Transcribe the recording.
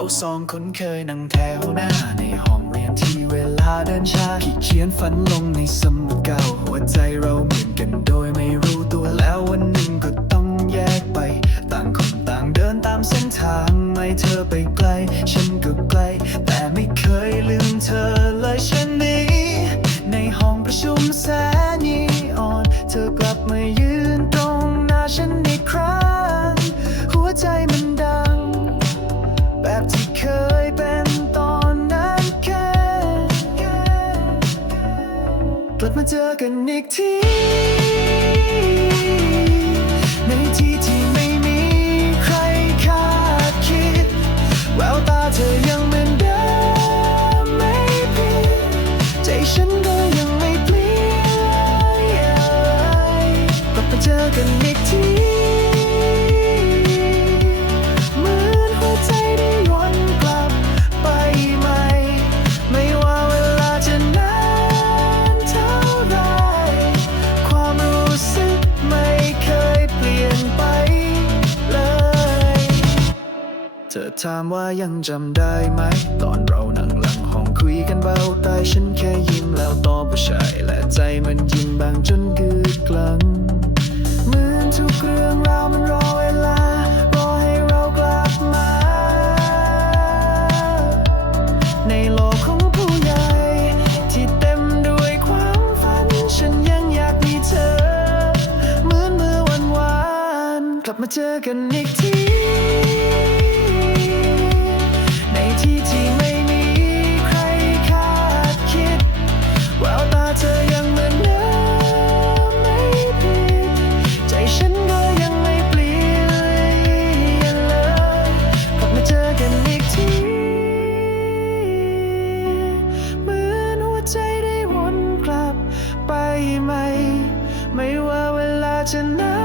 เราสองคนเคยนั่งแถวหน้าในห้องเรียนที่เวลาเดินช้าขีดเขียนฝันลงในสมุดเก่าหัวใจเราเหมือนกันโดยไม่รู้ตัวแล้ววันหนึ่งก็ต้องแยกไป ต่างคนต่างเดินตามเส้นทางไม่เธอไปไกล ฉันก็ไกล แต่ไม่เคยลืมเธอเลยฉัน เจอกันอีกทีในที่ที่ไม่มีใครคาดคิด แววตาเธอยังเหมือนเดิมไม่เปลี่ยนใจฉันก็ยังไม่เปลี่ยนกลับมาเจอกันอีกที เธอถามว่ายังจำได้ไหม ตอนเรานั่งหลังห้องคุยกันเบาแต่ฉันแค่ยิ้มแล้วตอบว่าใช่และใจมันยิ้มบางจนกึกกลังเหมือนทุกเรื่องราวมันรอเวลา รอให้เรากลับมา ในโลกของผู้ใหญ่ ที่เต็มด้วยความฝัน ฉันยังอยากมีเธอ เหมือนเมื่อวันวาน กลับมาเจอกันอีกที ไปไหม่ไม่ว่าเวลาจะนาน